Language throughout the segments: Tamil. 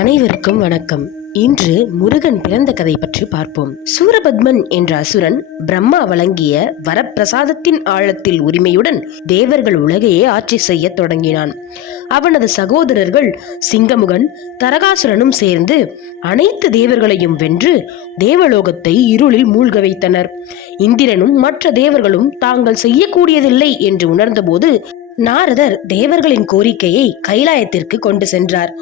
அனைவருக்கும் வணக்கம். இன்று முருகன் பிறந்த கதை பற்றி பார்ப்போம். சூரபத்மன் என்ற அசுரன் பிரம்மா வழங்கிய வரப்பிரசாதத்தின் ஆழத்தில் உரிமையுடன் தேவர்கள் உலகையே ஆட்சி செய்ய தொடங்கினான். அவனது சகோதரர்கள் சிங்கமுகன், தரகாசுரனும் சேர்ந்து அனைத்து தேவர்களையும் வென்று தேவலோகத்தை இருளில் மூழ்க வைத்தனர். இந்திரனும் மற்ற தேவர்களும் தாங்கள் செய்யக்கூடியதில்லை என்று உணர்ந்தபோது நாரதர் தேவர்களின் கோரிக்கையை கைலாயத்திற்கு கொண்டு சென்றார்.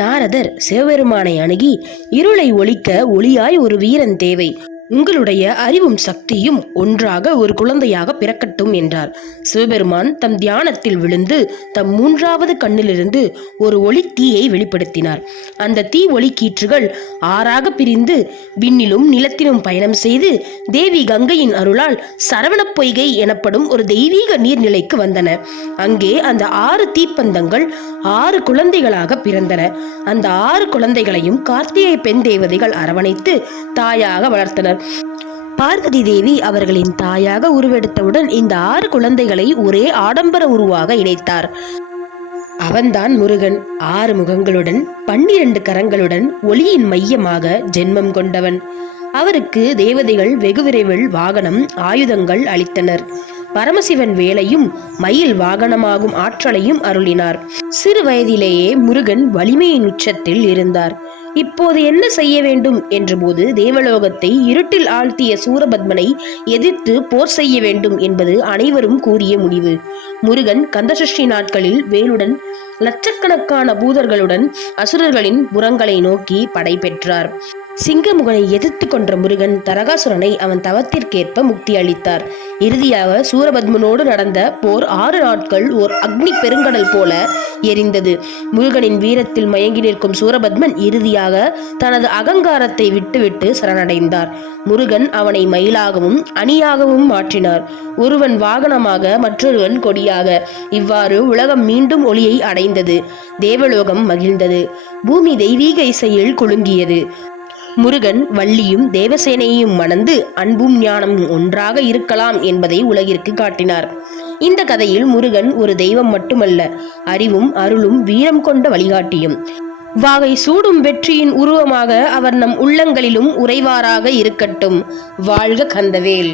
நாரதர் சிவபெருமானை அணுகி, இருளை ஒழிக்க ஒளியாய் ஒரு வீரன் தேவை. உங்களுடைய அறிவும் சக்தியும் ஒன்றாக ஒரு குழந்தையாக பிறக்கட்டும் என்றார். சிவபெருமான் தம் தியானத்தில் விழுந்து தம் மூன்றாவது கண்ணிலிருந்து ஒரு ஒளி தீயை வெளிப்படுத்தினார். அந்த தீ ஒளி கீற்றுகள் ஆறாக பிரிந்து விண்ணிலும் நிலத்திலும் பயணம் செய்து தேவி கங்கையின் அருளால் சரவண பொய்கை எனப்படும் ஒரு தெய்வீக நீர்நிலைக்கு வந்தன. அங்கே அந்த 6 தீப்பந்தங்கள் 6 குழந்தைகளாக பிறந்தன. அந்த 6 குழந்தைகளையும் கார்த்திகை பெண் தேவதைகள் அரவணைத்து தாயாக வளர்த்தனர். பார்வதி தேவி அவர்களின் தாயாக உருவெடுத்தவுடன் இந்த 6 குழந்தைகளை ஒரே ஆடம்பர உருவாக இணைத்தார். அவன்தான் முருகன். 6 முகங்களுடன் 12 கரங்களுடன் ஒளியின் மையமாக ஜென்மம் கொண்டவன். அவருக்கு தேவதைகள் வெகு விரைவில் வாகனம், ஆயுதங்கள் அளித்தனர். பரமசிவன் வேலையும் மயில் வாகனமாகும் ஆற்றலையும் அருளினார். சிறு வயதிலேயே முருகன் வலிமையின் உச்சத்தில் இருந்தார். இப்போது என்ன செய்ய வேண்டும் என்றபோது தேவலோகத்தை இருட்டில் ஆழ்த்திய சூரபத்மனை எதிர்த்து போர் செய்ய வேண்டும் என்பது அனைவரும் கூறிய முடிவு. முருகன் கந்தசஷ்டி நாட்களில் வேலுடன் லட்சக்கணக்கான பூதர்களுடன் அசுரர்களின் புறங்களை நோக்கி படை பெற்றார். சிங்கமுகனை எதிர்த்து கொன்ற முருகன் தரகாசுரனை அவன் தவத்திற்கேற்ப முக்தி அளித்தார். இறுதியாக சூரபத்மனோடு நடந்த போர் 6 நாட்கள் ஓர் அக்னி பெருங்கடல் போல எரிந்தது. முருகனின் வீரத்தில் மயங்கி நிற்கும் சூரபத்மன் இறுதியாக தனது அகங்காரத்தை விட்டுவிட்டு சரணடைந்தார். முருகன் அவனை மயிலாகவும் அணியாகவும் மாற்றினார். ஒருவன் வாகனமாக, மற்றொருவன் கொடியாக. இவ்வாறு உலகம் மீண்டும் ஒளியை அடைந்தது. தேவலோகம் மகிழ்ந்தது. பூமி தெய்வீக இசையில் குலுங்கியது. முருகன் வள்ளியும் தேவசேனையையும் மணந்து அன்பும் ஞானமும் ஒன்றாக இருக்கலாம் என்பதை உலகிற்கு காட்டினார். இந்த கதையில் முருகன் ஒரு தெய்வம் மட்டுமல்ல, அறிவும் அருளும் வீரம் கொண்ட வழிகாட்டியும். வாகை சூடும் வெற்றியின் உருவமாக அவர் நம் உள்ளங்களிலும் உறைவாராக இருக்கட்டும். வாழ்க கந்தவேல்.